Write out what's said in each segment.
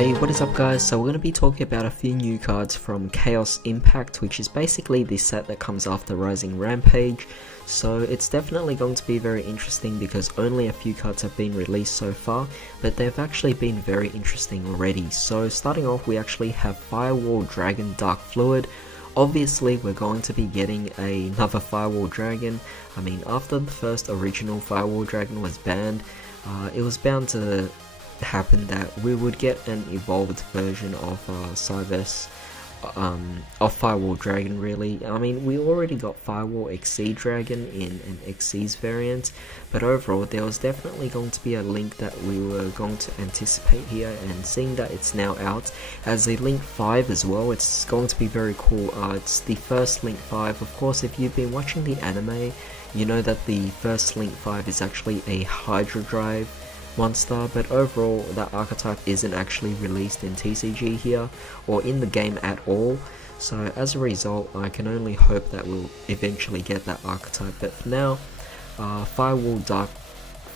Hey, what is up guys? So we're going to be talking about a few new cards from Chaos Impact, which is basically the set that comes after Rising Rampage. So it's definitely going to be very interesting because only a few cards have been released so far, but they've actually been very interesting already. So starting off, we actually have Firewall Dragon Dark Fluid. Obviously we're going to be getting another Firewall Dragon. I mean, after the first original Firewall Dragon was banned, it was bound to happen that we would get an evolved version of Cyberse, of Firewall Dragon really. I mean, we already got Firewall XC Dragon in an XC's variant, but overall there was definitely going to be a link that we were going to anticipate here, and seeing that it's now out as a Link 5 as well, it's going to be very cool. It's the first Link 5. Of course, if you've been watching the anime, you know that the first Link 5 is actually a Hydra Drive monster, but overall that archetype isn't actually released in TCG here or in the game at all, so as a result I can only hope that we'll eventually get that archetype. But for now, Firewall Dark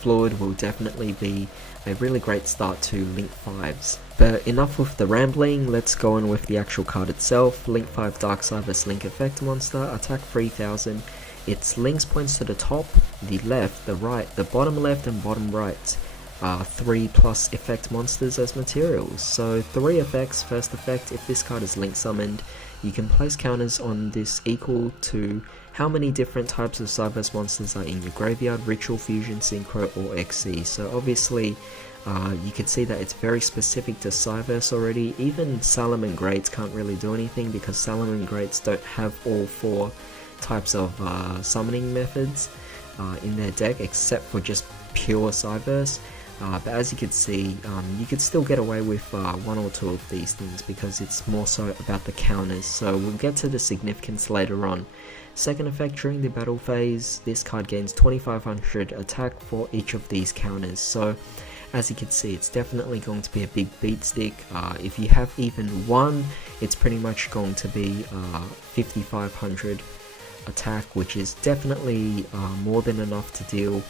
Fluid will definitely be a really great start to Link 5s. But enough with the rambling, let's go on with the actual card itself. Link 5 Dark Cyberse Link Effect Monster, attack 3000. Its links points to the top, the left, the right, the bottom left and bottom right. 3+ effect monsters as materials. So 3 effects. First effect, if this card is link summoned, you can place counters on this equal to how many different types of Cyberse monsters are in your graveyard: Ritual, Fusion, Synchro or XC. So obviously you can see that it's very specific to Cyberse already. Even Salaman Greats can't really do anything because Salaman Greats don't have all 4 types of summoning methods in their deck except for just pure Cyberse. But as you can see, you could still get away with 1 or 2 of these things because it's more so about the counters, so we'll get to the significance later on. Second effect, during the battle phase, this card gains 2500 attack for each of these counters. So as you can see, it's definitely going to be a big beat stick. If you have even 1, it's pretty much going to be 5500 attack, which is definitely more than enough to deal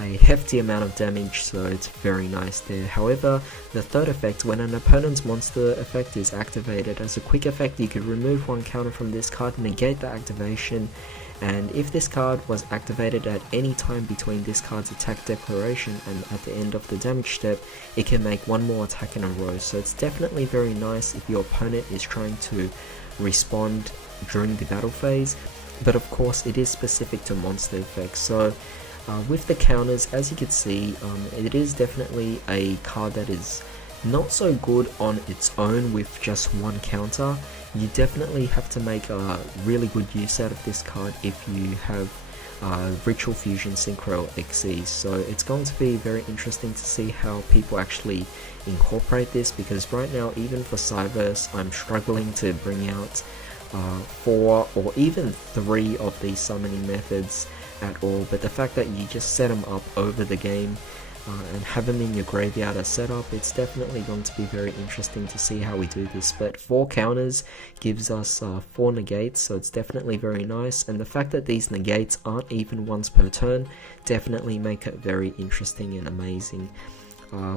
a hefty amount of damage, so it's very nice there. However, the third effect, when an opponent's monster effect is activated, as a quick effect you could remove 1 counter from this card, negate the activation, and if this card was activated at any time between this card's attack declaration and at the end of the damage step, it can make 1 more attack in a row. So it's definitely very nice if your opponent is trying to respond during the battle phase, but of course it is specific to monster effects. So with the counters, as you can see, it is definitely a card that is not so good on its own with just 1 counter. You definitely have to make a really good use out of this card if you have Ritual, Fusion, Synchro, XC. So it's going to be very interesting to see how people actually incorporate this, because right now even for Cyberse I'm struggling to bring out 4 or even 3 of these summoning methods at all. But the fact that you just set them up over the game and have them in your graveyard as setup, it's definitely going to be very interesting to see how we do this. But 4 counters gives us 4 negates, so it's definitely very nice, and the fact that these negates aren't even once per turn definitely make it very interesting and amazing.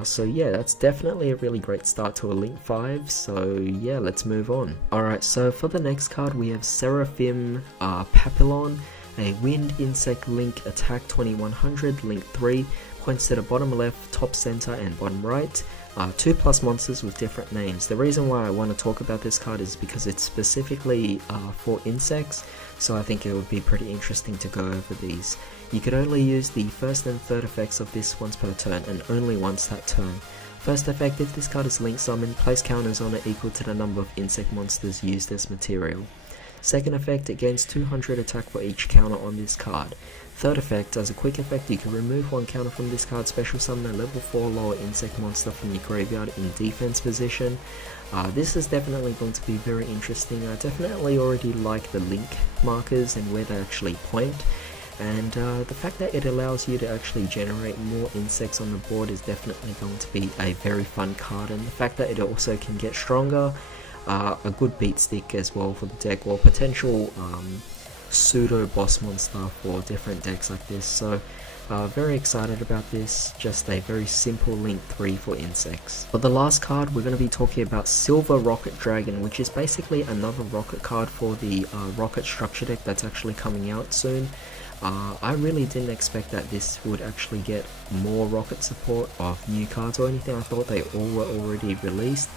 So yeah, that's definitely a really great start to a Link 5, so yeah, let's move on. Alright, so for the next card we have Seraphim Papillon, a Wind Insect Link, attack 2100, Link 3, points to the bottom left, top center and bottom right. 2+ monsters with different names. The reason why I want to talk about this card is because it's specifically for insects, so I think it would be pretty interesting to go over these. You can only use the first and third effects of this once per turn, and only once that turn. First effect, if this card is link summoned, place counters on it equal to the number of insect monsters used as material. Second effect, it gains 200 attack for each counter on this card. Third effect, as a quick effect, you can remove 1 counter from this card, special summon a level 4 lower insect monster from your graveyard in defense position. This is definitely going to be very interesting. I definitely already like the link markers and where they actually point, and the fact that it allows you to actually generate more insects on the board is definitely going to be a very fun card, and the fact that it also can get stronger, a good beat stick as well for the deck, or potential pseudo boss monster for different decks like this. So Very excited about this, just a very simple Link 3 for insects. For the last card, we're going to be talking about Silver Rocket Dragon, which is basically another rocket card for the Rokket structure deck that's actually coming out soon. I really didn't expect that this would actually get more Rokket support of new cards or anything. I thought they all were already released.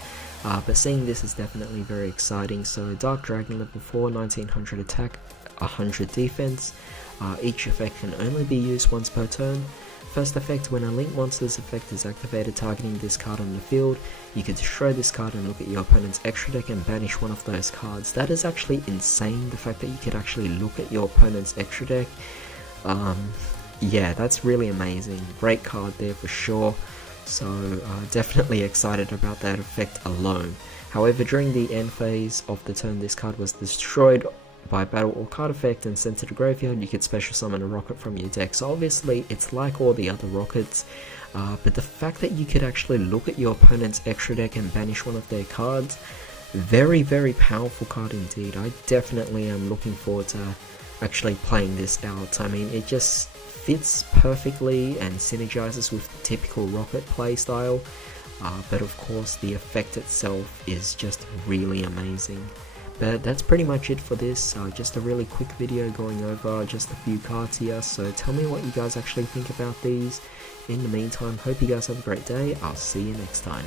But seeing this is definitely very exciting. So Dark Dragon level 4, 1900 attack, 100 defense. Each effect can only be used once per turn. First effect, when a Link Monster's effect is activated targeting this card on the field, you can destroy this card and look at your opponent's extra deck and banish one of those cards. That is actually insane, the fact that you could actually look at your opponent's extra deck. Yeah, that's really amazing. Great card there for sure. So definitely excited about that effect alone. However, during the end phase of the turn this card was destroyed by battle or card effect and sent to the graveyard, you could special summon a Rokket from your deck. So obviously it's like all the other Rockets, but the fact that you could actually look at your opponent's extra deck and banish one of their cards, very powerful card indeed. I definitely am looking forward to actually playing this out. I mean, it just fits perfectly and synergizes with the typical Rokket playstyle, but of course the effect itself is just really amazing. But that's pretty much it for this, just a really quick video going over just a few cards here, so tell me what you guys actually think about these. In the meantime, hope you guys have a great day. I'll see you next time.